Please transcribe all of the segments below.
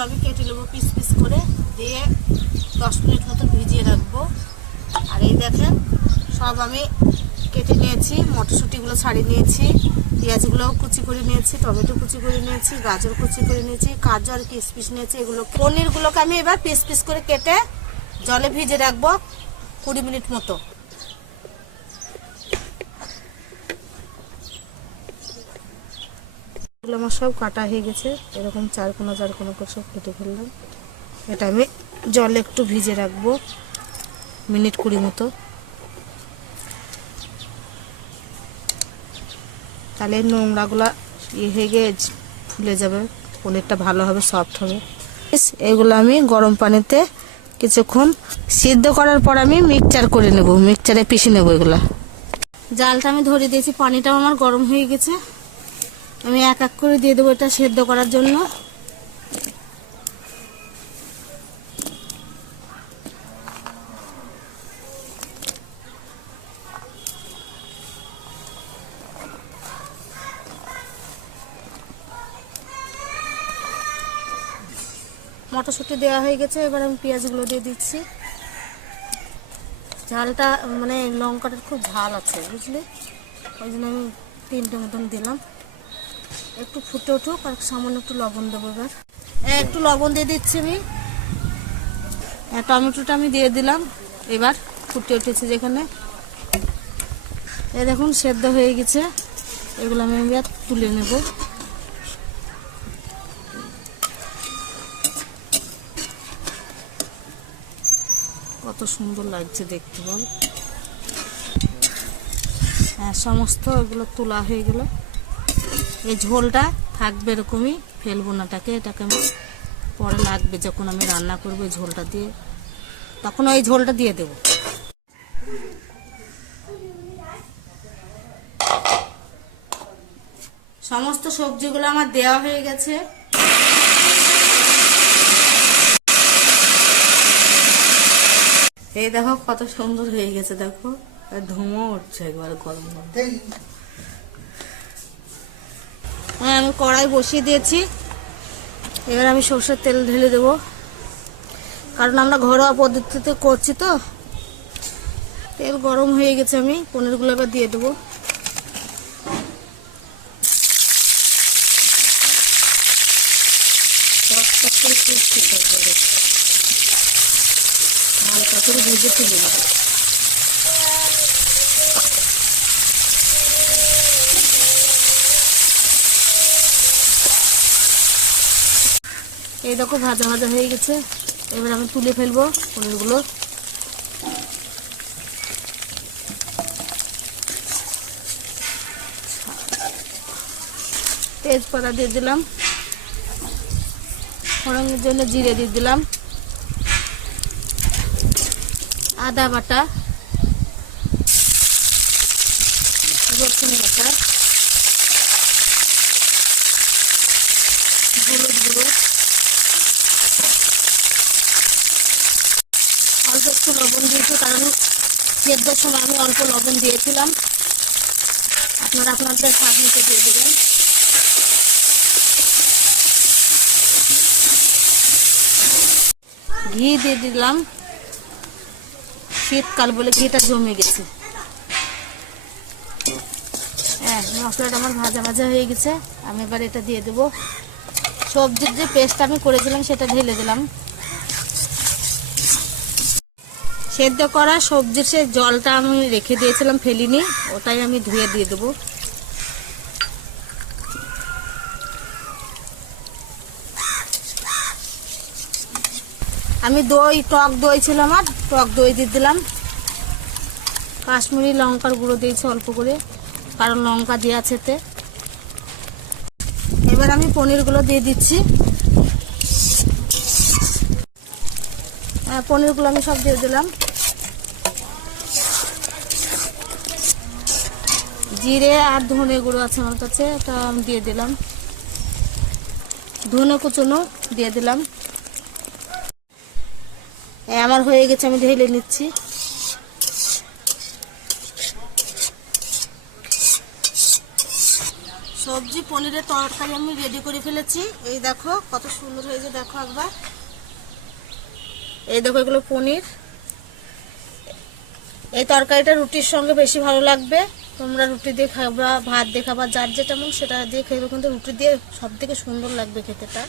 পনিরগুলো আমি কেটে নেবো পিস পিস করে, দিয়ে 10 মিনিট মতো ভিজিয়ে রাখবো। আর এই দেখেন সব আমি কেটে নিয়েছি, মটরশুঁটিগুলো ছাড়িয়ে নিয়েছি, পেঁয়াজগুলোও কুচি করে নিয়েছি, টমেটো কুচি করে নিয়েছি, গাজর কুচি করে নিয়েছি, কাজু আর কিশমিশ নিয়েছি। এগুলো পনিরগুলোকে আমি এবার পিস পিস করে কেটে জলে ভিজে রাখবো 20 মিনিট মতো। আমার সব কাটা হয়ে গেছে, এরকম চার কোনা করে সব কেটে ফেললাম। এটা আমি জলে একটু ভিজে রাখবো মিনিট 20 মতো, তাহলে নোংরাগুলা হয়ে গিয়ে ফুলে যাবে, পনিরটা ভালো হবে, সফট হবে। এগুলো আমি গরম পানিতে কিছুক্ষণ সিদ্ধ করার পর আমি মিক্সচার করে নেব, মিক্সচারে পিষে নেব এগুলা। জালটা আমি ধরিয়ে দিয়েছি, পানিটাও আমার গরম হয়ে গেছে। আমি এক এক করে দিয়ে দেবো এটা সেদ্ধ করার জন্য। মটরশুঁটি দেওয়া হয়ে গেছে, এবার আমি পেঁয়াজগুলো দিয়ে দিচ্ছি। ঝালটা মানে লঙ্কাটার খুব ঝাল আছে বুঝলি, ওই জন্য আমি 3টে মতন দিলাম। একটু ফুটে উঠুক, আর সামান্য একটু লবণ দেবো। এবার একটু লবণ দিয়ে দিচ্ছি আমি। টমেটোটা আমি দিয়ে দিলাম, এবার ফুটে উঠেছে যেখানে। এই দেখুন সেদ্ধ হয়ে গেছে, এগুলো আমি এবার তুলে নেব। কত সুন্দর লাগছে দেখতে বল। হ্যাঁ, সমস্ত এগুলো তোলা হয়ে গেল। এই ঝোলটা থাকবে এরকমই, ফেলবো না এটাকে, এটাকে আমি পরে লাগবে যখন আমি রান্না করবো এই ঝোলটা দিয়ে, তখন ওই ঝোলটা দিয়ে দেব। সমস্ত সবজিগুলো আমার দেওয়া হয়ে গেছে। এই দেখো কত সুন্দর হয়ে গেছে, দেখো ধুমো উঠছে একবার গরম গরম। হ্যাঁ, আমি কড়াই বসিয়ে দিয়েছি, এবার আমি সরষের তেল ঢেলে দেব, কারণ আমরা ঘরোয়া পদ্ধতিতে করছি তো। তেল গরম হয়ে গেছে, আমি পনিরগুলো এবার দিয়ে দেবো। হালকা করে ভেজে তুলে দেবো। এই দেখো ভাজা ভাজা হয়ে গেছে, এবার আমি তুলে ফেলবো পনিরগুলো। তেজপাতা দিয়ে দিলাম, ফোড়নের জন্য জিরে দিয়ে দিলাম, আদা বাটা, রসুন বাটা, হলুদ গুঁড়ো, অল্প একটু লবণ দিয়েছি, কারণ সেদ্ধর সময় আমি অল্প লবণ দিয়েছিলাম। আপনারা আপনাদের স্বাদ মতো দিয়ে দেবেন। ঘি দিয়ে দিলাম, শীতকাল বলে ঘিটা জমে গেছে। হ্যাঁ, মশলাটা আমার ভাজা ভাজা হয়ে গেছে, আমি এবার এটা দিয়ে দেবো। সবজির যে পেস্ট আমি করেছিলাম সেটা ঢেলে দিলাম। সেদ্ধ করা সবজির সে জলটা আমি রেখে দিয়েছিলাম, ফেলিনি, ওটাই আমি ধুয়ে দিয়ে দেবো। আমি টক দই ছিল আমার, টক দই দিয়ে দিলাম। কাশ্মীরি লঙ্কার গুঁড়ো দিয়েছি অল্প করে, কারণ লঙ্কা দেওয়া আছে এতে। এবার আমি পনিরগুলো দিয়ে দিচ্ছি। পনিরগুলো আমি সব দিয়ে দিলাম। জিরে আর ধনে গুঁড়ো আছে আমার কাছে, এটা আমি দিয়ে দিলাম। ধনে কুচনো দিয়ে দিলাম। আমার হয়ে গেছে, আমি ঢেলে নিচ্ছি। সবজি পনিরের তরকারি আমি রেডি করে ফেলেছি। এই দেখো কত সুন্দর হয়েছে, দেখো একবার। এই দেখো এগুলো পনির। এই তরকারিটা রুটির সঙ্গে বেশি ভালো লাগবে। তোমরা রুটি দিয়ে খাবা, ভাত দিয়ে খাবা, যার যেটা মন সেটা দিয়ে খেবে, কিন্তু রুটি দিয়ে সব থেকে সুন্দর লাগবে খেতেটা।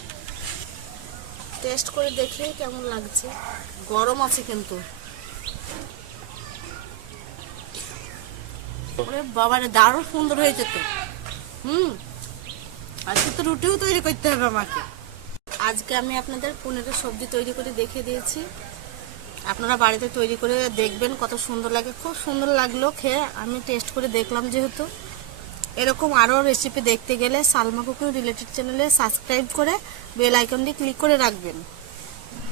টেস্ট করে দেখি কেমন লাগছে। গরম আছে কিন্তু। বাবারে দারুণ সুন্দর হয়েছে তো। আজকে তো রুটিও তৈরি করতে হবে আমাকে। আজকে আমি আপনাদের পনিরের সবজি তৈরি করে দেখিয়ে দিয়েছি। আপনারা বাড়িতে তৈরি করে দেখবেন কত সুন্দর লাগে। খুব সুন্দর লাগলো খেয়ে, আমি টেস্ট করে দেখলাম যেহেতু। এরকম আরও রেসিপি দেখতে গেলে সালমা কুকিং রিলেটেড চ্যানেলে সাবস্ক্রাইব করে বেল আইকনটি ক্লিক করে রাখবেন।